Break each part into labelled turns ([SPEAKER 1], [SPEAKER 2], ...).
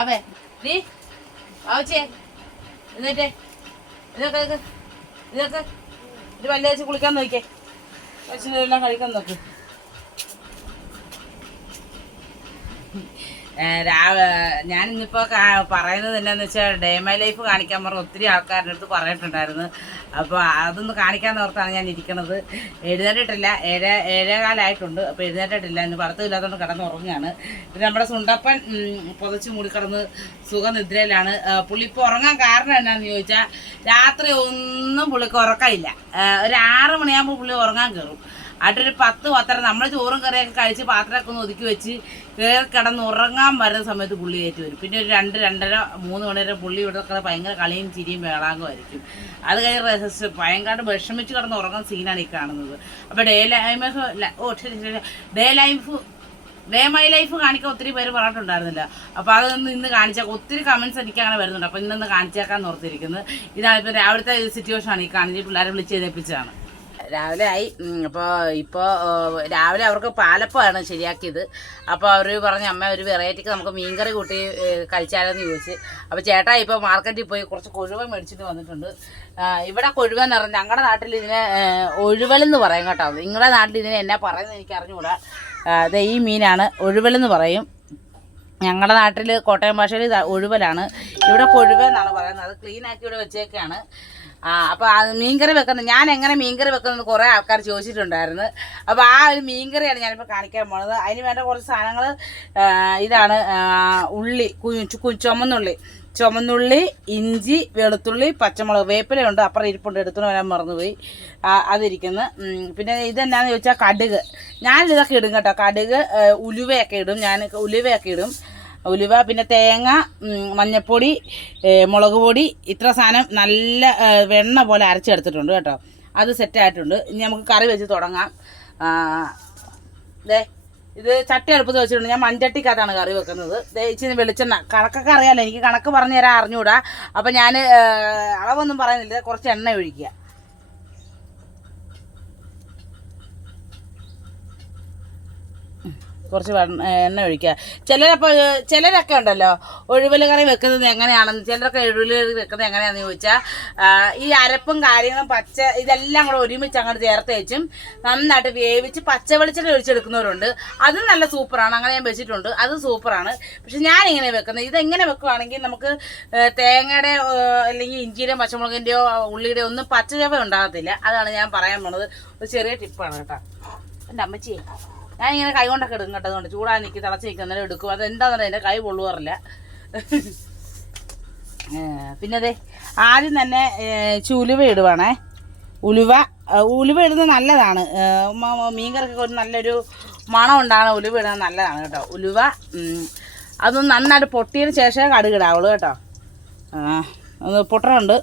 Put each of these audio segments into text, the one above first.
[SPEAKER 1] Away നീ ആവശ്യേ എന്നിട്ട് ഇതൊക്കെ ഇതൊക്കെ ഇത് വെച്ച് കുളിക്കാൻ നോക്കിയേ. എല്ലാം കഴിക്കാൻ നോക്ക്. ഞാൻ ഇന്നിപ്പോൾ പറയുന്നത് എന്നാന്ന് വെച്ചാൽ ഡേ മൈ ലൈഫ് കാണിക്കാൻ പറഞ്ഞ ഒത്തിരി ആൾക്കാരുടെ അടുത്ത് പറഞ്ഞിട്ടുണ്ടായിരുന്നു. അപ്പോൾ അതൊന്ന് കാണിക്കാൻ ഓർത്താണ് ഞാൻ ഇരിക്കണത്. എഴുന്നേറ്റിട്ടില്ല. ഏഴ് ഏഴേകാലായിട്ടുണ്ട്. അപ്പോൾ എഴുന്നേറ്റിട്ടില്ല ഇന്ന് പഠിത്തമില്ലാത്തതുകൊണ്ട് കിടന്ന് ഉറങ്ങുകയാണ് പിന്നെ നമ്മുടെ സുണ്ടപ്പൻ പൊതച്ച് മൂടിക്കിടന്ന് സുഖനിദ്രയിലാണ്. പുള്ളി ഇപ്പോൾ ഉറങ്ങാൻ കാരണം എന്നാന്ന് ചോദിച്ചാൽ രാത്രി ഒന്നും പുള്ളിക്ക് ഉറക്കമില്ല. ഒരു ആറ് മണിയാകുമ്പോൾ പുള്ളി ഉറങ്ങാൻ കയറും ആയിട്ടൊരു പത്ത് പത്തര നമ്മൾ ചോറും കറിയൊക്കെ കഴിച്ച് പാത്രമൊക്കെ ഒന്ന് ഒതുക്കി വെച്ച് കയറി കിടന്ന് ഉറങ്ങാൻ വരുന്ന സമയത്ത് പുള്ളി കയറ്റി വരും. പിന്നെ ഒരു രണ്ട് രണ്ടര മൂന്ന് മണി വരെ പുള്ളി ഇവിടെ കിടന്ന് ഭയങ്കര കളിയും ചിരിയും വേളാങ്കും ആയിരിക്കും അത് കഴിഞ്ഞ് ഭയങ്കര വിഷമിച്ച് കിടന്ന് ഉറങ്ങുന്ന സീനാണ് ഈ കാണുന്നത്. അപ്പോൾ day life oh day life day my life കാണിക്കാൻ ഒത്തിരി പേര് പറഞ്ഞിട്ടുണ്ടായിരുന്നില്ല. അപ്പോൾ അതൊന്ന് ഇന്ന് കാണിച്ചാൽ ഒത്തിരി കമൻസ് എനിക്ക് അങ്ങനെ വരുന്നുണ്ട്. അപ്പോൾ ഇന്നൊന്ന് കാണിച്ചേക്കാൻ ഓർത്തിരിക്കുന്നത് ഇതാണ് ഇപ്പോൾ രാവിലത്തെ സിറ്റുവേഷനാണ് ഈ കാണിച്ച് പിള്ളേരെ വിളിച്ച് എഴുന്നേപ്പിച്ചതാണ് രാവിലെ ആയി. അപ്പോൾ ഇപ്പോൾ രാവിലെ അവർക്ക് പാലപ്പമാണ് ശരിയാക്കിയത്. അപ്പോൾ അവർ പറഞ്ഞ അമ്മ ഒരു വെറൈറ്റിക്ക് നമുക്ക് മീൻകറി കൂട്ടി കഴിച്ചാലോ എന്ന് ചോദിച്ച്. അപ്പോൾ ചേട്ടാ ഇപ്പോൾ മാർക്കറ്റിൽ പോയി കുറച്ച് കൊഴുവ മേടിച്ചിട്ട് വന്നിട്ടുണ്ട്. ഇവിടെ കൊഴുവ എന്ന് പറഞ്ഞാൽ ഞങ്ങളുടെ നാട്ടിൽ ഇതിനെ ഒഴുവലെന്ന് പറയും കേട്ടോ. നിങ്ങളുടെ നാട്ടിൽ ഇതിനെ എന്നാ പറയുന്നത് എനിക്ക് അറിഞ്ഞുകൂടാ. അത് ഈ മീനാണ്. ഒഴുവലെന്ന് പറയും. ഞങ്ങളുടെ നാട്ടിൽ കോട്ടയം ഭാഷയിൽ ഒഴുവലാണ്. ഇവിടെ കൊഴുവ എന്നാണ് പറയുന്നത്. അത് ക്ലീൻ ആക്കി ഇവിടെ വെച്ചേക്കാണ്. ആ അപ്പോൾ മീൻകറി വെക്കുന്നത് ഞാൻ എങ്ങനെ മീൻകറി വെക്കുന്നത് കുറേ ആൾക്കാർ ചോദിച്ചിട്ടുണ്ടായിരുന്നു. അപ്പോൾ ആ ഒരു മീൻകറിയാണ് ഞാനിപ്പോൾ കാണിക്കാൻ പോണത്. അതിന് വേണ്ട കുറച്ച് സാധനങ്ങൾ ഇതാണ് ഉള്ളി ചുമന്നുള്ളി. ചുമന്നുള്ളി ഇഞ്ചി വെളുത്തുള്ളി പച്ചമുളക് വേപ്പിലയുണ്ട് അപ്പുറം ഇരിപ്പുണ്ട് എടുത്തുകൊണ്ട് വരാൻ മറന്നുപോയി. അതിരിക്കുന്നു. പിന്നെ ഇതെന്നാന്ന് ചോദിച്ചാൽ കടുക്. ഞാനിതൊക്കെ ഇടും കേട്ടോ. കടുക് ഉലുവയൊക്കെ ഇടും. ഞാൻ ഉലുവയൊക്കെ ഇടും. ഉലുവ പിന്നെ തേങ്ങ മഞ്ഞൾപ്പൊടി മുളക് പൊടി ഇത്ര സാധനം നല്ല വെണ്ണ പോലെ അരച്ചെടുത്തിട്ടുണ്ട് കേട്ടോ. അത് സെറ്റായിട്ടുണ്ട് ഇനി നമുക്ക് കറി വെച്ച് തുടങ്ങാം. ദേ ഇത് ചട്ടി അടുപ്പത്ത് വെച്ചിട്ടുണ്ട്. ഞാൻ മൺചട്ടിക്കകത്താണ് കറി വെക്കുന്നത്. ഇച്ചിരി വെളിച്ചെണ്ണ. കണക്കൊക്കെ അറിയാമല്ലോ എനിക്ക് കണക്ക് പറഞ്ഞു തരാൻ അറിഞ്ഞുകൂടാ അപ്പം ഞാൻ അളവൊന്നും പറയുന്നില്ല. കുറച്ച് എണ്ണ ഒഴിക്കുക. കുറച്ച് എണ്ണ ഒഴിക്കുക. ചിലരപ്പോൾ ചിലരൊക്കെ ഉണ്ടല്ലോ ഒഴിവൽ കറി വെക്കുന്നത് എങ്ങനെയാണെന്ന് ചിലരൊക്കെ ഒഴുവൽ കറി വെക്കുന്നത് എങ്ങനെയാണെന്ന് ചോദിച്ചാൽ ഈ അരപ്പും കാര്യങ്ങളും പച്ച ഇതെല്ലാം കൂടെ ഒരുമിച്ച് അങ്ങോട്ട് ചേർത്ത് വെച്ചും നന്നായിട്ട് വേവിച്ച് പച്ച വെളിച്ചെണ്ണ ഒഴിച്ചെടുക്കുന്നവരുണ്ട്. അതും നല്ല സൂപ്പറാണ്. അങ്ങനെ ഞാൻ വെച്ചിട്ടുണ്ട്. അത് സൂപ്പറാണ്. പക്ഷെ ഞാൻ ഇങ്ങനെ വെക്കുന്നത്. ഇതെങ്ങനെ വെക്കുവാണെങ്കിൽ നമുക്ക് തേങ്ങയുടെ അല്ലെങ്കിൽ ഇഞ്ചിയുടെയോ പച്ചമുളകിന്റെയോ ഉള്ളിയുടെയോ ഒന്നും പച്ചചവ ഉണ്ടാകത്തില്ല. അതാണ് ഞാൻ പറയാൻ പോണത്. ഒരു ചെറിയ ടിപ്പാണ് കേട്ടോ. എന്റെ അമ്മച്ചിയെ. ഞാനിങ്ങനെ കൈ കൊണ്ടൊക്കെ എടുക്കും കേട്ടോ അതുകൊണ്ട്. ചൂടാൻ നിൽക്കി തിളച്ച് നിൽക്കുന്നേരം എടുക്കും. അത് എന്താണെന്ന് എന്റെ കൈ പൊള്ളുവാറില്ല. പിന്നെ അതെ ആദ്യം തന്നെ ചുലുവ ഇടുവാണേ. ഉലുവ ഉലുവ ഇടുന്നത് നല്ലതാണ്. മീൻകറിക്കൊക്കെ ഒരു നല്ലൊരു മണം ഉണ്ടാകുന്ന ഉലുവ ഇടുന്നത് നല്ലതാണ് കേട്ടോ. ഉലുവ അതൊന്ന് നന്നായിട്ട് പൊട്ടിയതിന് ശേഷമേ കടുകിടാവുള്ളൂ കേട്ടോ. പൊട്ടറുണ്ട്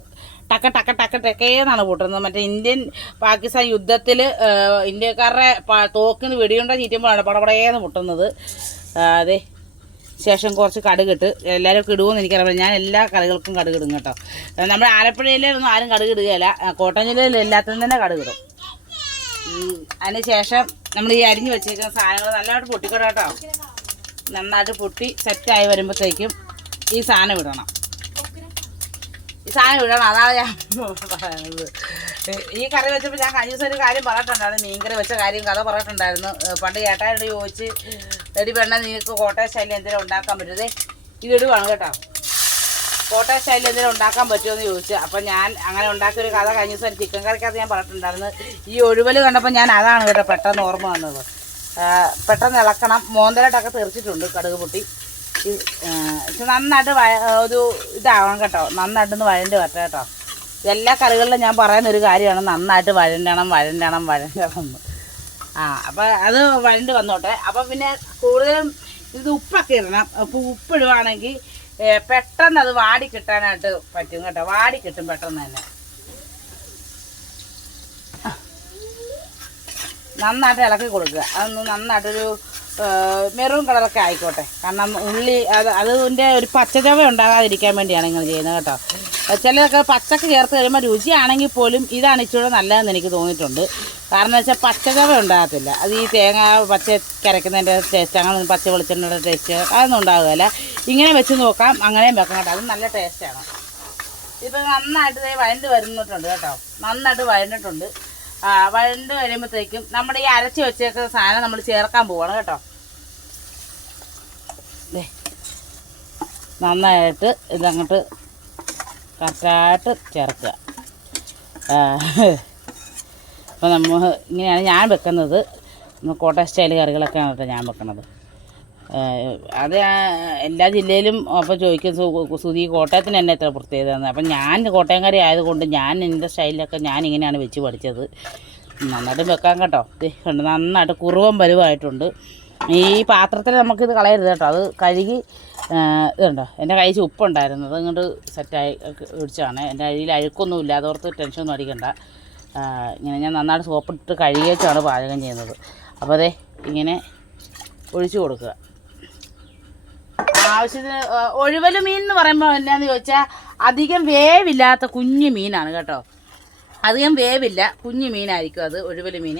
[SPEAKER 1] ടക്ക ടക്ക ടക്ക ടക്കേന്നാണ് പൊട്ടുന്നത്. മറ്റേ ഇന്ത്യൻ പാകിസ്ഥാൻ യുദ്ധത്തിൽ ഇന്ത്യക്കാരുടെ തോക്കിന് വെടിയുണ്ട ചീറ്റുമ്പോഴാണ് പടപടയെന്ന് പൊട്ടുന്നത്. അതെ. ശേഷം കുറച്ച് കടുകിട്ട് എല്ലാവരും ഇടുമെന്ന് എനിക്കറിയാം ഞാൻ എല്ലാ കറികൾക്കും കടുകിടും കേട്ടോ. നമ്മുടെ ആലപ്പുഴയിലൊന്നും ആരും കടുകിടുകയില്ല കോട്ടയം ജില്ലയിൽ എല്ലാത്തിനും തന്നെ കടുകിടും അതിന് ശേഷം നമ്മൾ ഈ അരിഞ്ഞ് വെച്ചേക്കുന്ന സാധനങ്ങൾ നല്ലതായിട്ട് പൊട്ടിക്കിടാം കേട്ടോ. നന്നായിട്ട് പൊട്ടി സെറ്റായി വരുമ്പോഴത്തേക്കും ഈ സാധനം ഇടണം. ഈ സാധനം ഇടണം പറയുന്നത് ഈ കറി വെച്ചപ്പോൾ ഞാൻ കഴിഞ്ഞ ദിവസം ഒരു കാര്യം പറഞ്ഞിട്ടുണ്ടായിരുന്നു. മീൻ കറി വെച്ച കാര്യം കഥ പറഞ്ഞിട്ടുണ്ടായിരുന്നു. പണ്ട് ചേട്ടായോട് ചോദിച്ച് എടി പെണ്ണ നിനക്ക് കോട്ടയ ശൈലി എന്തെങ്കിലും ഉണ്ടാക്കാൻ പറ്റുമേ ഇതിടുവാണ് കേട്ടോ. കോട്ടയ ശൈലി എന്തെങ്കിലും ഉണ്ടാക്കാൻ പറ്റുമോ എന്ന് ചോദിച്ചു. അപ്പം ഞാൻ അങ്ങനെ ഉണ്ടാക്കിയ ഒരു കഥ കഴിഞ്ഞ ദിവസം ചിക്കൻ കറിക്കകത്ത് ഞാൻ പറഞ്ഞിട്ടുണ്ടായിരുന്നു. ഈ ഒഴിവൽ കണ്ടപ്പോൾ ഞാൻ അതാണ് കേട്ടോ പെട്ടെന്ന് ഓർമ്മ വന്നത്. പെട്ടെന്ന് ഇളക്കണം. മോന്തലായിട്ടൊക്കെ തെറിച്ചിട്ടുണ്ട് കടുക് പൊട്ടി. നന്നായിട്ട് ഒരു ഇതാവണം കേട്ടോ. നന്നായിട്ടൊന്ന് വഴണ്ടി വരട്ടെ കേട്ടോ. എല്ലാ കറികളിലും ഞാൻ പറയുന്ന ഒരു കാര്യമാണ്. നന്നായിട്ട് വഴണ്ടണം വഴണ്ടണം വഴണ്ടണം ആ അപ്പോൾ അത് വഴണ്ട് വന്നോട്ടെ. അപ്പം പിന്നെ കൂടുതലും ഇത് ഉപ്പൊക്കെ ഇടണം. അപ്പോൾ ഉപ്പ് ഇടുവാണെങ്കിൽ പെട്ടെന്ന് അത് വാടി കിട്ടാനായിട്ട് പറ്റും കേട്ടോ. വാടി കിട്ടും പെട്ടെന്ന് തന്നെ. നന്നായിട്ട് ഇളക്കി കൊടുക്കുക. അതൊന്ന് നന്നായിട്ടൊരു മെറൂൺ കളറൊക്കെ ആയിക്കോട്ടെ. കാരണം ഉള്ളി അത് അതിന്റെ ഒരു പച്ചച്ചവ ഉണ്ടാകാതിരിക്കാൻ വേണ്ടിയാണ് ഇങ്ങനെ ചെയ്യുന്നത് കേട്ടോ. ചിലതൊക്കെ പച്ചക്ക് ചേർത്ത് കഴിയുമ്പോൾ രുചിയാണെങ്കിൽ പോലും ഇതാണ് ഇച്ചിരി നല്ലതെന്ന് എനിക്ക് തോന്നിയിട്ടുണ്ട്. കാരണം എന്ന് വെച്ചാൽ പച്ചച്ചവ ഉണ്ടാകത്തില്ല. അത് ഈ തേങ്ങ പച്ച കരയ്ക്കുന്നതിന്റെ ടേസ്റ്റ് അങ്ങനെ പച്ച വെളിച്ചെണ്ണയുടെ ടേസ്റ്റ് അതൊന്നും ഉണ്ടാകുകയില്ല. ഇങ്ങനെ വെച്ച് നോക്കാം അങ്ങനെയും വെക്കാം കേട്ടോ. അത് നല്ല ടേസ്റ്റാണ് ഇപ്പം നന്നായിട്ട് വഴണ്ട് വരുന്നിട്ടുണ്ട് കേട്ടോ. നന്നായിട്ട് വഴണ്ടിട്ടുണ്ട്. വഴണ്ട് കഴിയുമ്പോഴത്തേക്കും നമ്മുടെ ഈ അരച്ച് വെച്ചേക്കുന്ന സാധനം നമ്മൾ ചേർക്കാൻ പോവാണ് കേട്ടോ. നന്നായിട്ട് ഇതങ്ങോട്ട് കറക്റ്റായിട്ട് ചേർക്കുക. അപ്പോൾ നമ്മൾ ഇങ്ങനെയാണ് ഞാൻ വെക്കുന്നത്. കോട്ട സ്റ്റൈൽ കറികളൊക്കെയാണ് കേട്ടോ ഞാൻ വെക്കുന്നത് അത് എല്ലാ ജില്ലയിലും അപ്പോൾ ചോദിക്കും സുതി കോട്ടയത്തിന് തന്നെ എത്ര പ്രത്യേകത എന്ന് അപ്പം ഞാൻ കോട്ടയംകാരി ആയതുകൊണ്ട് ഞാൻ എന്റെ സ്റ്റൈലിലൊക്കെ ഞാൻ ഇങ്ങനെയാണ് വെച്ച് പഠിച്ചത്. നന്നായിട്ട് വെക്കാൻ കേട്ടോ. നന്നായിട്ട് കുറുവൻ പരുവായിട്ടുണ്ട്. ഈ പാത്രത്തിൽ നമുക്കിത് കളയരുത് കേട്ടോ. അത് കഴുകി ഇതുണ്ടോ? എന്റെ കയ്യിൽ ഉപ്പുണ്ടായിരുന്നു. അത് ഇങ്ങോട്ട് സെറ്റായി ഒഴിച്ചാണ് എന്റെ കയ്യിൽ അഴുക്കൊന്നും ഇല്ല. അതോർത്ത് ടെൻഷനൊന്നും അടിക്കണ്ട. ഇങ്ങനെ ഞാൻ നന്നായിട്ട് സോപ്പിട്ട് കഴുകിയേച്ചാണ് പാചകം ചെയ്യുന്നത്. അപ്പോൾ അതെ ഇങ്ങനെ ഒഴിച്ചു കൊടുക്കുക. ആവശ്യത്തിന് ഒഴിവൽ മീൻ എന്ന് പറയുമ്പോൾ എന്നാന്ന് ചോദിച്ചാൽ അധികം വേവില്ലാത്ത കുഞ്ഞു മീനാണ് കേട്ടോ. അധികം വേവില്ല. കുഞ്ഞു മീനായിരിക്കും അത് ഒഴിവൽ മീൻ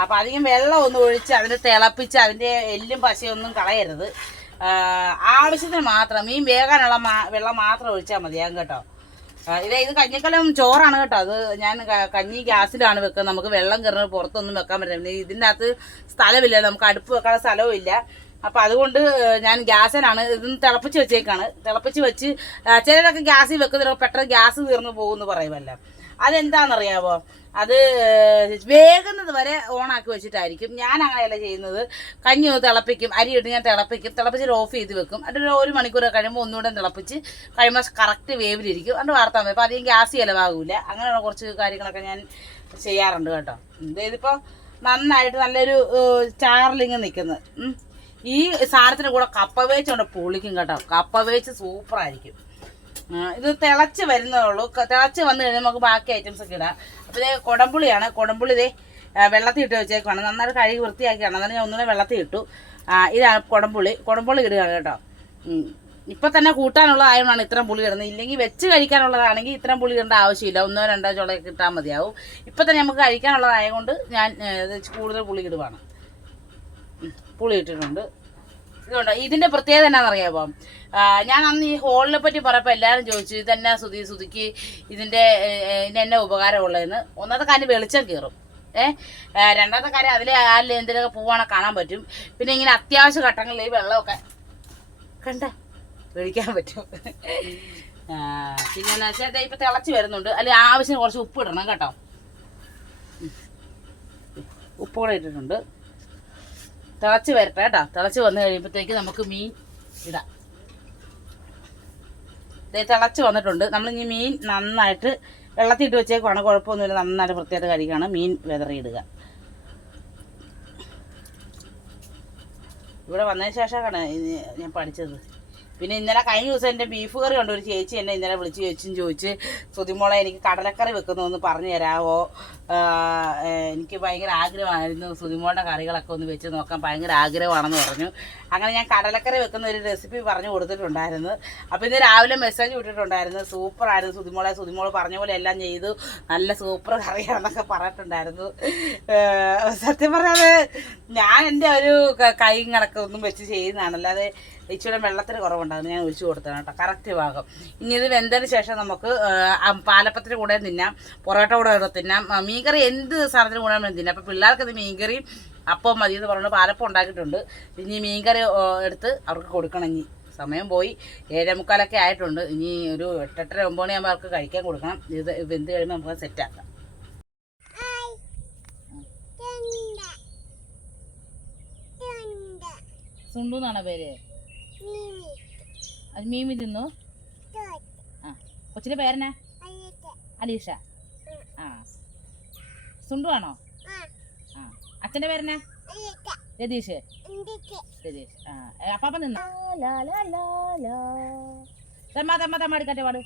[SPEAKER 1] അപ്പം അധികം വെള്ളം ഒന്ന് ഒഴിച്ച് അതിന് തിളപ്പിച്ച് അതിന്റെ എല്ലും പശയൊന്നും കളയരുത്. ആവശ്യത്തിന് മാത്രം മീൻ വേകാനുള്ള മാ വെള്ളം മാത്രം ഒഴിച്ചാൽ മതിയാകും കേട്ടോ. ഇതേ ഇത് കഞ്ഞിക്കലം ചോറാണ് കേട്ടോ. അത് ഞാൻ കഞ്ഞി ഗ്യാസിലാണ് വെക്കുന്നത്. നമുക്ക് വെള്ളം കയറുന്നത് പുറത്തൊന്നും വെക്കാൻ പറ്റില്ല. ഇതിന്റെ അകത്ത് സ്ഥലമില്ല. നമുക്ക് അടുപ്പ് വെക്കാനുള്ള സ്ഥലവും ഇല്ല. അപ്പം അതുകൊണ്ട് ഞാൻ ഗ്യാസിലാണ് ഇതൊന്ന് തിളപ്പിച്ച് വെച്ചേക്കാണ്. തിളപ്പിച്ച് വെച്ച് ചിലരൊക്കെ ഗ്യാസിൽ വെക്കുന്നതിന് പെട്ടെന്ന് ഗ്യാസ് തീർന്നു പോകുമെന്ന് പറയുമല്ലോ. അതെന്താണെന്നറിയാമോ അത് വേകുന്നത് വരെ ഓണാക്കി വെച്ചിട്ടായിരിക്കും. ഞാൻ അങ്ങനെയല്ല ചെയ്യുന്നത്. കഞ്ഞി തിളപ്പിക്കും അരി ഇട്ട് ഞാൻ തിളപ്പിക്കും. തിളപ്പിച്ചിട്ട് ഓഫ് ചെയ്ത് വെക്കും. എന്നിട്ട് ഒരു മണിക്കൂർ കഴിയുമ്പോൾ ഒന്നുകൂടെ തിളപ്പിച്ച് കഴിയുമ്പോൾ കറക്റ്റ് വേവിലിരിക്കും. എന്നിട്ട് വാർത്താൻ പോയി അപ്പോൾ അധികം ഗ്യാസ് ചിലവാകില്ല അങ്ങനെയുള്ള കുറച്ച് കാര്യങ്ങളൊക്കെ ഞാൻ ചെയ്യാറുണ്ട് കേട്ടോ. ഇത് ഇതിപ്പോൾ നന്നായിട്ട് നല്ലൊരു ചാർലിങ് നിൽക്കുന്നത് ഈ സാധനത്തിന് കൂടെ കപ്പ വേച്ചുകൊണ്ട് പൊളിക്കും കേട്ടോ. കപ്പ വേച്ച് സൂപ്പറായിരിക്കും. ഇത് തിളച്ച് വരുന്നതേ ഉള്ളൂ. തിളച്ച് വന്നു കഴിഞ്ഞാൽ നമുക്ക് ബാക്കി ഐറ്റംസ് ഒക്കെ ഇടാം. അപ്പോൾ ഇത് കുടംപുളിയാണ്. കുടംപുളി ഇതേ വെള്ളത്തിൽ ഇട്ട് വെച്ചേക്കാണ് നന്നായിട്ട് കഴുകി വൃത്തിയാക്കിയാണ്. അതാണ് ഞാൻ ഒന്നുകൂടെ വെള്ളത്തിൽ ഇട്ടു. ഇതാണ് കുടംപുളി. കുടംപുളി ഇടുകയാണ് കേട്ടോ. ഇപ്പം തന്നെ കൂട്ടാനുള്ളതായതുകൊണ്ടാണ് ഇത്രയും പുളി ഇടുന്നത്. ഇല്ലെങ്കിൽ വെച്ച് കഴിക്കാനുള്ളതാണെങ്കിൽ ഇത്രയും പുളി ഇടേണ്ട ആവശ്യമില്ല. ഒന്നോ രണ്ടോ ചുളയൊക്കെ ഇട്ടാൽ മതിയാവും. ഇപ്പം തന്നെ നമുക്ക് കഴിക്കാനുള്ളതായതുകൊണ്ട് ഞാൻ കൂടുതൽ പുളി ഇടുവാണ്. പുളി ഇട്ടിട്ടുണ്ട്. ഇതുണ്ട്? ഇതിന്റെ പ്രത്യേകത എന്നാണെന്നറിയാമോ ആ, ഞാൻ അന്ന് ഈ ഹോളിനെ പറ്റി പറഞ്ഞപ്പോൾ എല്ലാവരും ചോദിച്ചു ഇതെന്നാ സുതി സുതിക്ക് ഇതിന്റെ എന്നെ ഏ, ഇതിന് എന്നാ ഉപകാരമുള്ളതെന്ന്? ഒന്നാമത്തെ കാര്യം വെളിച്ചം കയറും ഏഹ് രണ്ടാമത്തെ കാര്യം അതിലെ ആരിൽ എന്തെങ്കിലുമൊക്കെ പോവാണെ കാണാൻ പറ്റും. പിന്നെ ഇങ്ങനെ അത്യാവശ്യ ഘട്ടങ്ങളിൽ ഈ വെള്ളമൊക്കെ കണ്ട ഒഴിക്കാൻ പറ്റും. ആ, പിന്നെ എന്നാ വെച്ചാൽ ഇപ്പൊ തിളച്ച് വരുന്നുണ്ട്. അല്ലെ ആവശ്യത്തിന് കുറച്ച് ഉപ്പ് ഇടണം കേട്ടോ. ഉപ്പ് കൂടെ ഇട്ടിട്ടുണ്ട്. തിളച്ച് വരട്ടെ കേട്ടോ. തിളച്ച് വന്നു കഴിയുമ്പോഴത്തേക്ക് നമുക്ക് മീൻ ഇടാം. തിളച്ച് വന്നിട്ടുണ്ട്. നമ്മൾ ഇനി മീൻ നന്നായിട്ട് വെള്ളത്തിട്ട് വെച്ചേക്കുവാണ്. കുഴപ്പമൊന്നുമില്ല. നന്നായിട്ട് വൃത്തിയായിട്ട് കഴിക്കുകയാണ് മീൻ വിതറിയിടുക. ഇവിടെ വന്നതിന് ശേഷമാണ് ഞാൻ പഠിച്ചത്. പിന്നെ ഇന്നലെ കഴിഞ്ഞ ദിവസം എന്റെ ബീഫ് കറി കണ്ടു. ഒരു ചേച്ചി എന്നെ ഇന്നലെ വിളിച്ച് ചേച്ചിയും ചോദിച്ച് സുതിമോളെ എനിക്ക് കടലക്കറി വെക്കുന്നു ഒന്ന് പറഞ്ഞു തരാമോ എനിക്ക് ഭയങ്കര ആഗ്രഹമായിരുന്നു സുതിമോളുടെ കറികളൊക്കെ ഒന്ന് വെച്ച് നോക്കാൻ ഭയങ്കര ആഗ്രഹമാണെന്ന് പറഞ്ഞു. അങ്ങനെ ഞാൻ കടലക്കറി വെക്കുന്ന ഒരു റെസിപ്പി പറഞ്ഞു കൊടുത്തിട്ടുണ്ടായിരുന്നു. അപ്പോൾ ഇന്ന് രാവിലെ മെസ്സേജ് വിട്ടിട്ടുണ്ടായിരുന്നു സൂപ്പറായിരുന്നു സുതിമോളെ. സുതിമോൾ പറഞ്ഞ പോലെ എല്ലാം ചെയ്തു. നല്ല സൂപ്പർ കറിയാണെന്നൊക്കെ പറഞ്ഞിട്ടുണ്ടായിരുന്നു. സത്യം പറഞ്ഞാൽ ഞാൻ എന്റെ ഒരു കൈയും കണക്കും ഒന്നും വെച്ച് ചെയ്യുന്നതാണ്. അല്ലാതെ ഇച്ചിരി വെള്ളത്തിന് കുറവുണ്ടാകുന്നു ഞാൻ ഒഴിച്ചു കൊടുത്തതാണ് കേട്ടോ. കറക്റ്റ് ഭാഗം. ഇനി ഇത് വെന്തതിന് ശേഷം നമുക്ക് പാലപ്പത്തിന് കൂടെ തിന്നാം. പൊറോട്ട കൂടെ തിന്നാം. ആ, മീൻകറി എന്ത് സാധനത്തിന് കൂടാൻ വേണ്ടി അപ്പം അപ്പോൾ പിള്ളേർക്ക് ഇത് മീൻകറി അപ്പം മതി എന്ന് പറഞ്ഞുകൊണ്ട് പാലപ്പം ഉണ്ടാക്കിയിട്ടുണ്ട്. ഇനി ഈ മീൻകറി എടുത്ത് അവർക്ക് കൊടുക്കണം ഇനി. സമയം പോയി. ഏഴേ മുക്കാലൊക്കെ ആയിട്ടുണ്ട്. ഇനി ഒരു എട്ടെട്ടര ഒമ്പത് മണിയാകുമ്പോൾ അവർക്ക് കഴിക്കാൻ കൊടുക്കണം. ഇത് വെന്ത് കഴിയുമ്പോൾ നമുക്ക് സെറ്റാക്കാം സുണ്ടു എന്നാണ് പേര്? അത് മീമി തിന്നു? ആ. കൊച്ചിന്റെ പേരെന്നാ? അലീഷ. ആ. സുണ്ടു ആണോ ആ. അച്ഛന്റെ പേരെന്നാ? രതീഷ്. രതീഷ്. ആ. അപ്പാപ്പ നിന്നോ. തമ്മ തമ്മ തമ്മ അടിക്കട്ടെ പാട്.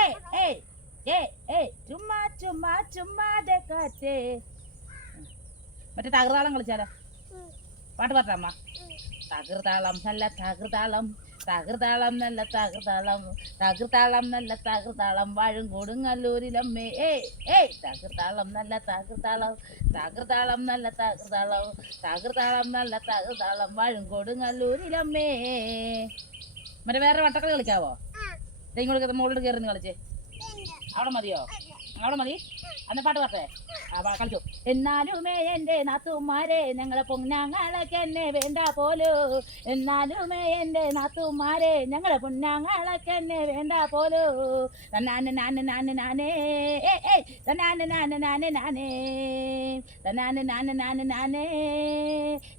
[SPEAKER 1] ഏയ് ഏയ് ഏയ് ഏയ്. ചുമ്മാ ചുമ്മാ ചുമ്മാതെ കാറ്റേ മറ്റേ തകർതാളം കളിച്ചാലോ? പാട്ട് പാട്ടമ്മ തകർതാളം നല്ല തകർതാളം തകർത്താളം നല്ല തകർത്താളം തകർത്താളം നല്ല തകർത്താളം വാഴും കൊടുങ്ങല്ലൂരിലമ്മേ ഏയ് ഏയ് തകർത്താളം നല്ല തകർത്താളം തകർത്താളം നല്ല തകർത്താളം തകർത്താളം നല്ല തകർത്താളം വാഴും കൊടുങ്ങല്ലൂരിലമ്മേ മറ്റേ വേറെ വട്ടക്കളി കളിക്കാവോ? ഇങ്ങോട്ട് മുകളിൽ കയറി കളിച്ചേ. അവിടെ മതിയോ? അവിടെ മതി. അന്ന് പാട്ട് പാട്ടേ കളിച്ചു. എന്നാലുമേ എന്റെ നാത്തുമാരെ ഞങ്ങളെ പൊന്നാങ്ങളൊക്കെ എന്നെ വേണ്ട പോലോ. എന്നാലുമേ എന്റെ നാത്തുമാരെ ഞങ്ങളെ പൊന്നാങ്ങളൊക്കെ എന്നെ വേണ്ട പോലോ. തന്നാന് നാന് നാന് നാനേ. തന്നാന് നാന് നാന നാന. നാനേ തന്നാന് നാന് നാന് നാനേ.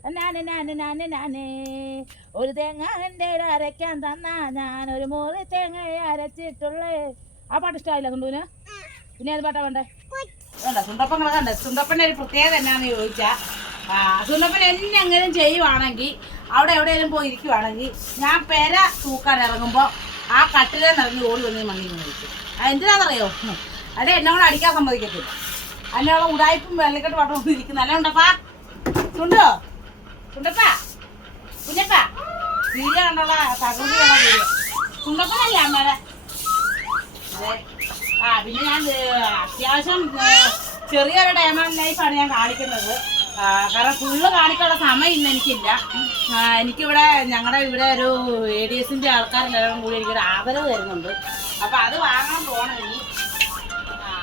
[SPEAKER 1] തന്നാന് നാന് നാന് നാനേ. ഒരു തേങ്ങ എന്റെ അരയ്ക്കാൻ തന്നാ. ഞാൻ ഒരു മൂന്ന് തേങ്ങ അരച്ചിട്ടുള്ളേ. ആ പാട്ട് ഇഷ്ടമായില്ല സുണ്ടുവിന് പിന്നെ ഏത് പാട്ടാ വേണ്ടേ? വേണ്ട സുണ്ടപ്പങ്ങളെ കണ്ടേ. സുണ്ടപ്പന്റെ ഒരു പ്രത്യേകത എന്നാന്ന് ചോദിച്ചാൽ സുണ്ടപ്പൻ എന്നെ എങ്ങനെ ചെയ്യുവാണെങ്കിൽ അവിടെ എവിടെയെങ്കിലും പോയി ഇരിക്കുവാണെങ്കിൽ ഞാൻ പെര തൂക്കാൻ ഇറങ്ങുമ്പോൾ ആ കട്ടിലെ നിറഞ്ഞ് ഓടി വന്ന് മണ്ണി വിളിക്കും അത് എന്തിനാണെന്നറിയോ അത് എന്നോട് അടിക്കാൻ സമ്മതിക്കത്തില്ല. അതിനുള്ള ഉടായ്പും വെള്ളക്കെട്ട് പാട്ടും ഒന്നും ഇരിക്കുന്ന. അല്ല ഉണ്ടപ്പാ സുണ്ടോ? സുണ്ടപ്പാ? കുഞ്ഞപ്പാ? വീഡിയോ കണ്ടുള്ള തകൃതിയുള്ള വീഡിയോ. സുണ്ടപ്പനല്ലേ അമ്മേടെ അതെ. ആ പിന്നെ ഞാൻ അത്യാവശ്യം ചെറിയൊരു ഡയമണ്ട് ലൈഫാണ് ഞാൻ കാണിക്കുന്നത്. കാരണം ഫുള്ള് കാണിക്കാനുള്ള സമയം ഇന്ന് എനിക്കില്ല എനിക്കിവിടെ ഞങ്ങളുടെ ഇവിടെ ഒരു എ ഡി എസിന്റെ ആൾക്കാരെല്ലാവരും കൂടി എനിക്കൊരു ആദരവ് തരുന്നുണ്ട് അപ്പം അത് വാങ്ങാൻ പോകണം ഇനി.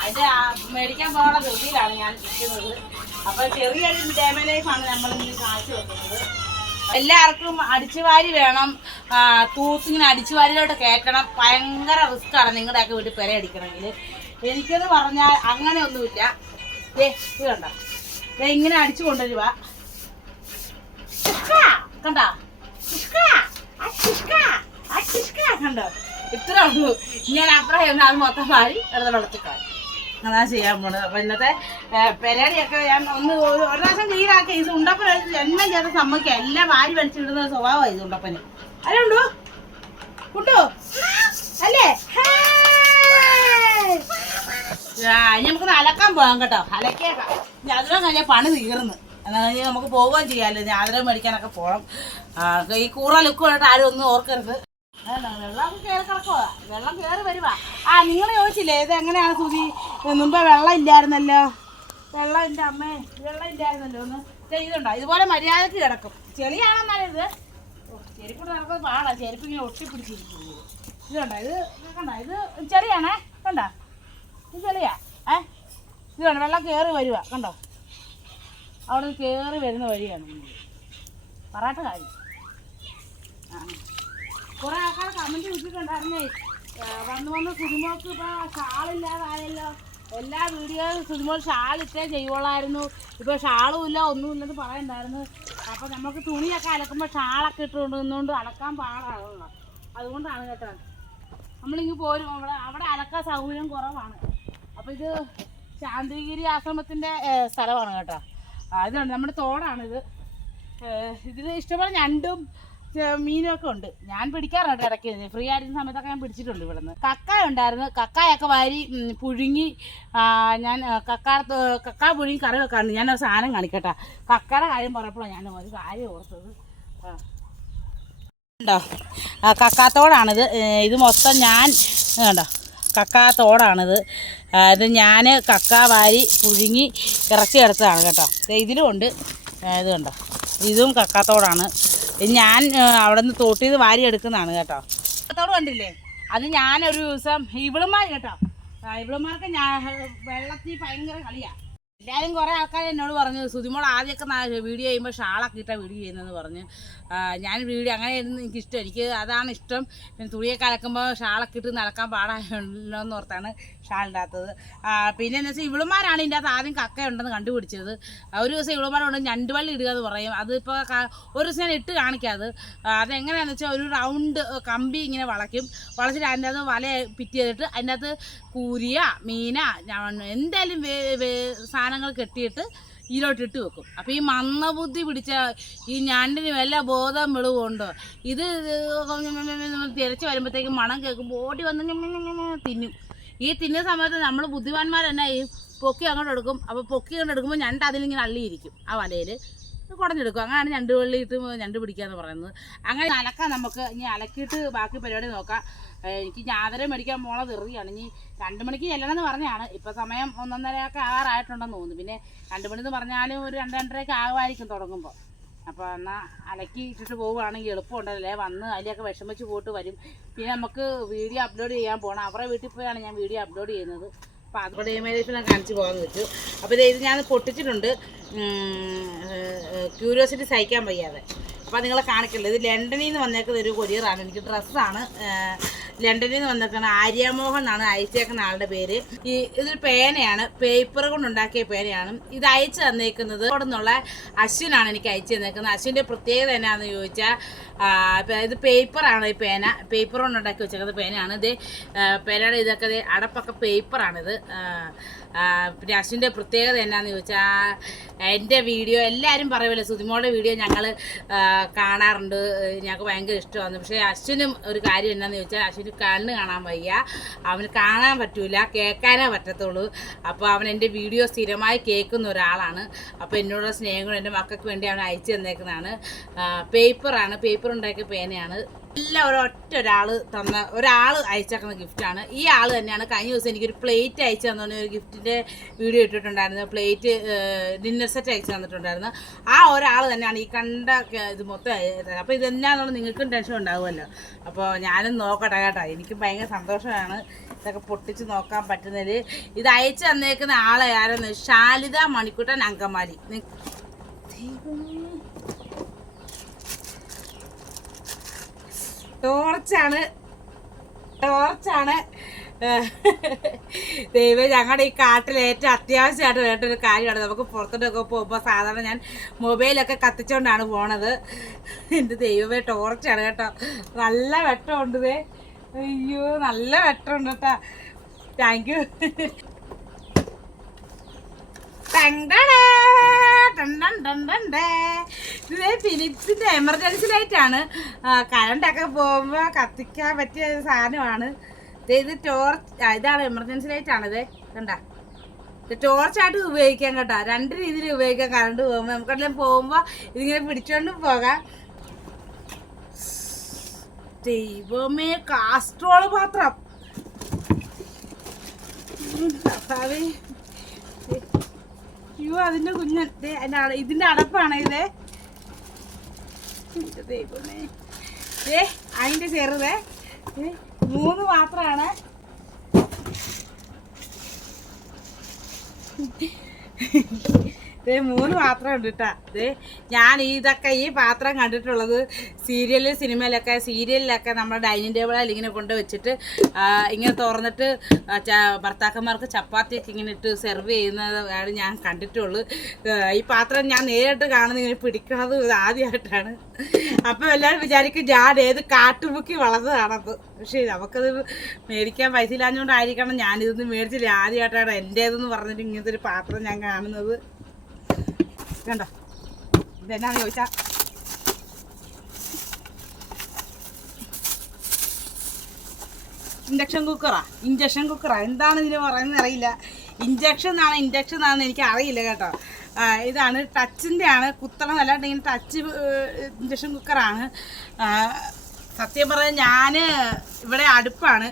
[SPEAKER 1] അതിന്റെ മേടിക്കാൻ പോകാനുള്ള ധൃതിയിലാണ് ഞാൻ ഇരിക്കുന്നത്. അപ്പോൾ ചെറിയൊരു ഡയമണ്ട് ലൈഫാണ് നമ്മൾ കാണിച്ചു വെക്കുന്നത് എല്ലാവർക്കും അടിച്ചുവാരി വേണം. തൂത്തിങ്ങനെ അടിച്ചുവാരിയിലോട്ട് കയറ്റണം. ഭയങ്കര റിസ്ക്കാണ് ആണ് നിങ്ങളുടെയൊക്കെ വീട്ടിൽ പെര അടിക്കണമെങ്കിൽ. എനിക്കെന്ന് പറഞ്ഞാൽ അങ്ങനെയൊന്നുമില്ല. ദേ ഇത് കണ്ട? ഇങ്ങനെ അടിച്ചു കൊണ്ടുവരുക കണ്ടോ? കണ്ടോ? ഇത്ര ഉള്ളൂ. ഞാൻ അപ്പുറം അത് മൊത്തം മാറി വെറുതെ വെള്ളത്തിക്കാൽ അതാ ചെയ്യാൻ പോണത്. അപ്പൊ ഇന്നത്തെ പെരടിയൊക്കെ ഞാൻ ഒന്ന് ഒരു പ്രാവശ്യം ക്ലീനാക്കി. ഇത് ഉണ്ടപ്പൻ എല്ലാം ചെയ്ത് സമ്മതിക്കാം. എല്ലാം വാരി വലിച്ചിടുന്ന സ്വഭാവമായി ഉണ്ടപ്പന്. അല്ലേ? കുട്ടോ അല്ലേ ഇനി നമുക്ക് അലക്കാൻ പോകാം കേട്ടോ. ഞാൻ അതിലും കഴിഞ്ഞാൽ പണി തീർന്ന്. എന്നാൽ നമുക്ക് പോവുകയും ചെയ്യാമല്ലോ ഞാൻ ആദരം മേടിക്കാനൊക്കെ പോകണം ഈ കൂറ ലുക്ക് കണ്ടിട്ട് ആരും ഒന്നും ഓർക്കരുത്. വെള്ളം വെള്ളം ആ നിങ്ങൾ ചോദിച്ചില്ലേ ഇത് എങ്ങനെയാണ് സുധി? മുമ്പേ വെള്ളം ഇല്ലായിരുന്നല്ലോ. വെള്ളം എന്റെ അമ്മേ വെള്ളം ഇല്ലായിരുന്നല്ലോ ഒന്ന്. ചെയ്തുണ്ടോ ഇതുണ്ടോ? ഇതുപോലെ മര്യാദയ്ക്ക് കിടക്കും. ചെളിയാണെന്നാലും ഇത്. ഓ, ചെരുപ്പ് നടക്കുന്നത് പാടാ. ചെരുപ്പ് ഇങ്ങനെ ഒട്ടിപ്പിടിച്ചിരിക്കുന്നു. ഇതുണ്ടോ? ഇത് കണ്ടോ? ഇത് ചെളിയാണേ. കണ്ടോ? ഇത് ചെളിയാ. ഏ? ഇത് കണ്ടോ വെള്ളം കയറി വരുവാ. കണ്ടോ? അവിടെ നിന്ന് കയറി വരുന്ന വഴിയാണ് പറാട്ട കാര്യം. ആ കുറെ ആൾക്കാർ കമന്റ് വിട്ടിട്ടുണ്ടായിരുന്നേ ആ, വന്ന് വന്ന് സുതിമോൾക്ക് ഇപ്പൊ ഷാളില്ലാതായല്ലോ. എല്ലാ വീഡിയോയിലും സുതിമോൾ ഷാളിട്ടേ ചെയ്യുള്ളായിരുന്നു ഇപ്പൊ ഷാളും ഇല്ല ഒന്നും ഇല്ലെന്ന് പറയണ്ടായിരുന്നു. അപ്പൊ നമുക്ക് തുണിയൊക്കെ അലക്കുമ്പോൾ ഷാളൊക്കെ ഇട്ടുകൊണ്ട് നിന്നുകൊണ്ട് അലക്കാൻ പാടാണല്ലോ. അതുകൊണ്ടാണ് കേട്ടോ. നമ്മളിങ്ങ് പോരും. അവിടെ അവിടെ അലക്കാൻ സൗകര്യം കുറവാണ്. അപ്പൊ ഇത് ശാന്തിഗിരി ആശ്രമത്തിന്റെ സ്ഥലമാണ് കേട്ടോ. അതാണ് നമ്മുടെ തോടാണിത്. ഇതിൽ ഇഷ്ടംപോലെ ഞണ്ടും ചെ- മീനും ഒക്കെ ഉണ്ട്. ഞാൻ പിടിക്കാറുണ്ട് ഇടയ്ക്ക്. ഫ്രീ ആയിരുന്ന സമയത്തൊക്കെ ഞാൻ പിടിച്ചിട്ടുണ്ട് ഇവിടെ നിന്ന് കക്കായ ഉണ്ടായിരുന്നു. കക്കായൊക്കെ വാരി പുഴുങ്ങി ഞാൻ കക്ക കക്കാ പുഴുങ്ങി കറി വെക്കാറുണ്ട്. ഞാനൊരു സാധനം കാണിക്കട്ടെ. കക്കയുടെ കാര്യം പറഞ്ഞപ്പോഴാണ് ഞാൻ ഒരു കാര്യം ഓർത്തത്. ഉണ്ടോ കക്കാത്തോടാണിത്. ഇത് മൊത്തം ഞാൻ ഉണ്ടോ കക്കാത്തോടാണിത്. ഇത് ഞാൻ കക്ക വാരി പുഴുങ്ങി ഇറച്ചി എടുത്തതാണ് കേട്ടോ ഇതിലും ഉണ്ട്. ഇത് കണ്ടോ? ഇതും കക്കാത്തോടാണ്. ഞാൻ അവിടെ നിന്ന് തോട്ടിൽ നിന്ന് വാരി എടുക്കുന്നതാണ് കേട്ടോ. അത്തോട് കണ്ടില്ലേ? അത് ഞാനൊരു ദിവസം ഇവളുമാർ കേട്ടോ ഇവിളുമാർക്ക് ഞാൻ വെള്ളത്തിൽ ഭയങ്കര കളിയാണ് എല്ലാവരും കുറേ ആൾക്കാർ എന്നോട് പറഞ്ഞു സുതിമോൾ ആദ്യമൊക്കെ വീഡിയോ ചെയ്യുമ്പോൾ ഷാളൊക്കെ ഇട്ടാ വീഡിയോ ചെയ്യുന്നതെന്ന് പറഞ്ഞ്. ഞാൻ വീഡിയോ അങ്ങനെ ആയിരുന്നു എനിക്കിഷ്ടം എനിക്ക് അതാണ് ഇഷ്ടം. പിന്നെ തുണിയൊക്കെ അലക്കുമ്പോൾ ഷാളൊക്കെ ഇട്ട് നടക്കാൻ പാടാണല്ലോ എന്ന് ആ, പിന്നെ എന്ന് വെച്ചാൽ ഇവളുമാരാണ് ഇതിന്റെ അകത്ത് ആദ്യം കക്കയുണ്ടെന്ന് കണ്ടുപിടിച്ചത് ഒരു ദിവസം ഇവളുമാരുണ്ട് ഞണ്ടുവള്ളി ഇടുക എന്ന് പറയും അതിപ്പോൾ ഒരു ദിവസം ഞാൻ ഇട്ട് കാണിക്കാത് അതെങ്ങനെയാണെന്ന് വെച്ചാൽ ഒരു റൗണ്ട് കമ്പി ഇങ്ങനെ വളയ്ക്കും വളച്ചിട്ട് അതിന്റെ അകത്ത് വല പിറ്റ് ചെയ്തിട്ട് അതിന്റെ അകത്ത് കൂരിയ മീന എന്തായാലും സാധനങ്ങൾ കെട്ടിയിട്ട് ഇതിലോട്ട് ഇട്ട് വെക്കും അപ്പോൾ ഈ മന്ദബുദ്ധി പിടിച്ച ഈ ഞണ്ടിന് വല്ല ബോധം വെളിവുണ്ടോ ഇത് തിരച്ച് വരുമ്പോഴത്തേക്കും മണം കേൾക്കുമ്പോൾ ഓടി വന്ന് തിന്നും ഈ തിന്ന സമയത്ത് നമ്മൾ ബുദ്ധിമാന്മാർ തന്നെ ഈ പൊക്കി അങ്ങോട്ട് എടുക്കും. അപ്പോൾ പൊക്കി അങ്ങോട്ട് എടുക്കുമ്പോൾ ഞണ്ട് അതിലിങ്ങനെ അള്ളിയിരിക്കും ആ വലയിൽ കുടഞ്ഞെടുക്കും. അങ്ങനെയാണ് ഞണ്ട് വെള്ളിയിട്ട് ഞണ്ട് പിടിക്കാന്ന് പറയുന്നത്. അങ്ങനെ അലക്കാം നമുക്ക്. ഇനി അലക്കിയിട്ട് ബാക്കി പരിപാടി നോക്കാം. എനിക്ക് ഞാതരം മേടിക്കാൻ പോണ തെറിയാണ് ഇനി രണ്ട് മണിക്ക് ചെല്ലണമെന്ന് പറഞ്ഞാണ് ഇപ്പം സമയം ഒന്നൊന്നരയൊക്കെ ആറായിട്ടുണ്ടെന്ന് തോന്നുന്നു. പിന്നെ രണ്ട് മണി എന്ന് പറഞ്ഞാലും ഒരു രണ്ട് രണ്ടരയൊക്കെ ആകുമായിരിക്കും തുടങ്ങുമ്പോൾ അപ്പോൾ എന്നാൽ അലക്കി ഇട്ടിട്ട് പോവുകയാണെങ്കിൽ എളുപ്പമുണ്ടല്ലേ. വന്ന് അതിലൊക്കെ വിഷമിച്ച് പോയിട്ട് വരും. പിന്നെ നമുക്ക് വീഡിയോ അപ്ലോഡ് ചെയ്യാൻ പോകണം അവരുടെ വീട്ടിൽ പോയാണ് ഞാൻ വീഡിയോ അപ്ലോഡ് ചെയ്യുന്നത്. അപ്പോൾ അതുകൊണ്ട് ഇമേജ് ഞാൻ കാണിച്ച് പോകാമെന്ന് വെച്ചു. അപ്പോൾ ഇത് ഞാൻ പൊട്ടിച്ചിട്ടുണ്ട്. ക്യൂരിയോസിറ്റി സഹിക്കാൻ വയ്യാതെ. അപ്പോൾ നിങ്ങളെ കാണിക്കില്ല? ഇത് ലണ്ടനിൽ നിന്ന് വന്നേക്കുന്ന ഒരു കൊറിയറാണ് എനിക്ക് ഡ്രസ്സാണ് ലണ്ടനിൽ നിന്ന് വന്നേക്കുന്ന ആര്യമോഹൻ എന്നാണ് അയച്ചേക്കുന്ന ആളുടെ പേര്. ഈ ഇതൊരു പേനയാണ്. പേപ്പർ കൊണ്ടുണ്ടാക്കിയ പേനയാണ്. ഇത് അയച്ചു തന്നേക്കുന്നത് അവിടെ നിന്നുള്ള അശ്വിനാണ് എനിക്ക് അയച്ചു തന്നേക്കുന്നത്. അശ്വിന്റെ പ്രത്യേകത എന്നാന്ന് ചോദിച്ചാൽ ഇത് പേപ്പറാണ് ഈ പേന. പേപ്പർ കൊണ്ടുണ്ടാക്കി വെച്ചേക്കുന്നത് പേനയാണ് ഇത്. പേനയുടെ ഇതൊക്കെ അടപ്പൊക്കെ പേപ്പറാണിത് പിന്നെ അശ്വിന്റെ പ്രത്യേകത എന്നാന്ന് ചോദിച്ചാൽ എന്റെ വീഡിയോ എല്ലാവരും പറയുമല്ലോ സുതിമോളുടെ വീഡിയോ ഞങ്ങൾ കാണാറുണ്ട്. ഞങ്ങൾക്ക് ഭയങ്കര ഇഷ്ടമാണ്. പക്ഷേ അശ്വിനും ഒരു കാര്യം എന്നാന്ന് ചോദിച്ചാൽ അശ്വിന് കണ്ണ് കാണാൻ വയ്യ. അവന് കാണാൻ പറ്റൂല കേൾക്കാനേ പറ്റത്തുള്ളൂ. അപ്പോൾ അവൻ എന്റെ വീഡിയോ സ്ഥിരമായി കേൾക്കുന്ന ഒരാളാണ്. അപ്പോൾ എന്നോടുള്ള സ്നേഹങ്ങളും എന്റെ മക്കൾക്ക് വേണ്ടി അവൻ അയച്ചു തന്നേക്കുന്നതാണ്. പേപ്പറാണ്. പേപ്പർ ഉണ്ടാക്കിയ പേനയാണ്. എല്ലാം ഒരൊറ്റ ഒരാൾ തന്ന ഒരാൾ അയച്ചേക്കുന്ന ഗിഫ്റ്റാണ് ഈ ആൾ തന്നെയാണ് കഴിഞ്ഞ ദിവസം എനിക്കൊരു പ്ലേറ്റ് അയച്ചു തന്നോണ്ട് ഒരു ഗിഫ്റ്റിന്റെ വീഡിയോ ഇട്ടിട്ടുണ്ടായിരുന്നു. പ്ലേറ്റ് ഡിന്നർ സെറ്റ് അയച്ചു തന്നിട്ടുണ്ടായിരുന്നു. ആ ഒരാൾ തന്നെയാണ് ഈ കണ്ട ഇത് മൊത്തം അപ്പോൾ ഇതെന്നാന്നുള്ളത് നിങ്ങൾക്കും ടെൻഷൻ ഉണ്ടാവുമല്ലോ. അപ്പോൾ ഞാനും നോക്കട്ടെ കേട്ടോ. എനിക്ക് ഭയങ്കര സന്തോഷമാണ് ഇതൊക്കെ പൊട്ടിച്ച് നോക്കാൻ പറ്റുന്നതിൽ ഇത് അയച്ചു തന്നേക്കുന്ന ആളെ ആരെന്ന് ശാലിത മണിക്കുട്ടൻ അങ്കമാലി. നി- ദൈവമേ. ടോർച്ചാണ്. ടോർച്ചാണ്. ദൈവം ഞങ്ങളുടെ ഈ കാട്ടിൽ ഏറ്റവും അത്യാവശ്യമായിട്ട് വേണ്ട ഒരു കാര്യമാണ്. നമുക്ക് പുറത്തോട്ടൊക്കെ പോകുമ്പോൾ സാധാരണ ഞാൻ മൊബൈലൊക്കെ കത്തിച്ചുകൊണ്ടാണ് പോണത്. എന്റെ ദൈവമേ ടോർച്ചാണ് കേട്ടോ. നല്ല വെട്ടമുണ്ട് ദേ. അയ്യോ നല്ല വെട്ടമുണ്ട് കേട്ടോ. Thank you. ഇത് ഫിലിപ്സിന്റെ എമർജൻസി ലൈറ്റ് ആണ്. കറണ്ടൊക്കെ പോകുമ്പോൾ കത്തിക്കാൻ പറ്റിയ സാധനമാണ്. ഇത് ടോർച്ച് ഇതാണ് എമർജൻസി ലൈറ്റ് ആണ് ഇത്. കണ്ട? ടോർച്ചായിട്ട് ഉപയോഗിക്കാം കേട്ടോ. രണ്ട് രീതിയിൽ ഉപയോഗിക്കാം കറണ്ട് പോകുമ്പോൾ നമുക്കെല്ലാം പോകുമ്പോൾ ഇതിങ്ങനെ പിടിച്ചോണ്ട് പോകാം. ദൈവമേ കാസ്ട്രോൾ പാത്രം. അയ്യോ അതിന്റെ കുഞ്ഞൻ ദേ, ഇതിന്റെ അടപ്പാണ് ഇത്. ഏ അതിന്റെ ചെറുതേ മൂന്ന് പാത്രമാണ് ദേ മൂന്ന് പാത്രം ഉണ്ട് കേട്ടാ ദേ ഞാൻ ഇതൊക്കെ ഈ പാത്രം കണ്ടിട്ടുള്ളത് സീരിയലിൽ സിനിമയിലൊക്കെ സീരിയലിലൊക്കെ നമ്മുടെ ഡൈനിങ് ടേബിളിൽ ഇങ്ങനെ കൊണ്ട് വെച്ചിട്ട് ഇങ്ങനെ തുറന്നിട്ട് ഭർത്താക്കന്മാർക്ക് ചപ്പാത്തിയൊക്കെ ഇങ്ങനെ ഇട്ട് സെർവ് ചെയ്യുന്നതാണ് ഞാൻ കണ്ടിട്ടുള്ളൂ. ഈ പാത്രം ഞാൻ നേരിട്ട് കാണുന്ന ഇങ്ങനെ പിടിക്കണത് ആദ്യമായിട്ടാണ്. അപ്പം എല്ലാവരും വിചാരിക്കും ഞാൻ ഏത് കാട്ടുമുക്കി വളർന്നതാണത്. പക്ഷേ നമുക്കത് മേടിക്കാൻ പൈസ ഇല്ലാഞ്ഞുകൊണ്ടായിരിക്കണം ഞാനിതൊന്നും മേടിച്ചില്ല. ആദ്യമായിട്ടാണ് എന്റേതെന്ന് പറഞ്ഞിട്ട് ഇങ്ങനത്തെ ഒരു പാത്രം ഞാൻ കാണുന്നത്. കണ്ടോ ഇതെന്നാന്ന് ചോദിച്ചാ? ഇൻഡക്ഷൻ കുക്കറാ? ഇൻഡക്ഷൻ കുക്കറാ. എന്താണ് ഇതിന് പറയുന്നത് അറിയില്ല. ഇഞ്ചക്ഷൻ ആണ് ഇൻഡക്ഷൻ ആണെന്ന് എനിക്ക് അറിയില്ല കേട്ടോ ഇതാണ് ടച്ചിന്റെ ആണ് കുത്തണം. അല്ലാണ്ട് ഇങ്ങനെ ടച്ച് ഇൻഡക്ഷൻ കുക്കറാണ്. സത്യം പറഞ്ഞാൽ ഞാൻ ഇവിടെ അടുപ്പാണ്.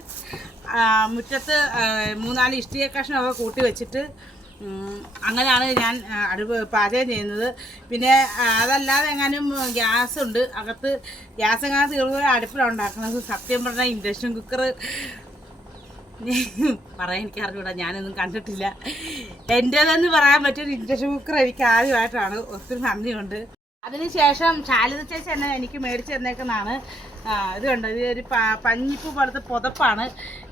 [SPEAKER 1] മുറ്റത്ത് മൂന്നാൽ ഇഷ്ടിക കഷ്ണമൊക്കെ കൂട്ടി വെച്ചിട്ട് അങ്ങനെയാണ് ഞാൻ അടുപ്പ് പാചകം ചെയ്യുന്നത്. പിന്നെ അതല്ലാതെ എങ്ങാനും ഗ്യാസ് ഉണ്ട് അകത്ത് ഗ്യാസ് എങ്ങനെ തീർന്നു അടുപ്പിലാണ് ഉണ്ടാക്കുന്നത്. സത്യം പറഞ്ഞാൽ ഇൻഡക്ഷൻ കുക്കർ പറയാൻ എനിക്ക് അറിഞ്ഞൂടാ ഞാനൊന്നും കണ്ടിട്ടില്ല. എന്റേതെന്ന് പറയാൻ പറ്റിയൊരു ഇൻഡക്ഷൻ കുക്കർ എനിക്ക് ആദ്യമായിട്ടാണ്. ഒത്തിരി നന്ദിയുണ്ട്. അതിനുശേഷം ശാലിത ചേച്ചി എന്നെ എനിക്ക് മേടിച്ച് തന്നേക്കുന്നതാണ്. ഇത് കണ്ടോ? ഇത് ഒരു പഞ്ഞിപ്പ് പോലത്തെ പുതപ്പാണ്.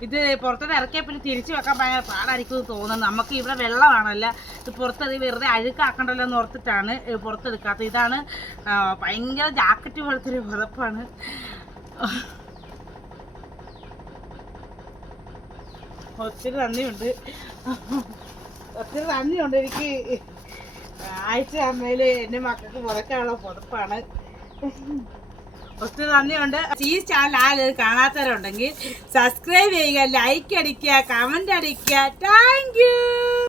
[SPEAKER 1] ഇത് പുറത്തോട്ട് ഇറക്കിയ പിന്നെ തിരിച്ചു വെക്കാൻ ഭയങ്കര പാടായിരിക്കും എന്ന് തോന്നുന്നു. നമുക്ക് ഇവിടെ വെള്ളമാണല്ലോ. ഇത് പുറത്തത് വെറുതെ അഴുക്കാക്കണ്ടല്ലോ എന്ന് ഓർത്തിട്ടാണ് പുറത്തെടുക്കാത്തത് ഇതാണ് ഭയങ്കര ജാക്കറ്റ് പോലത്തെ ഒരു പുതപ്പാണ്. ഒത്തിരി നന്ദിയുണ്ട്. ഒത്തിരി നന്ദിയുണ്ട് എനിക്ക്. ആഴ്ച അമ്മയിൽ എന്റെ മക്കൾക്ക് ഒത്തിരി നന്ദിയുണ്ട്. ഈ ചാനൽ ആരും കാണാത്തവരുണ്ടെങ്കിൽ സബ്സ്ക്രൈബ് ചെയ്യുക ലൈക്ക് അടിക്കുക കമന്റ് അടിക്കുക. താങ്ക്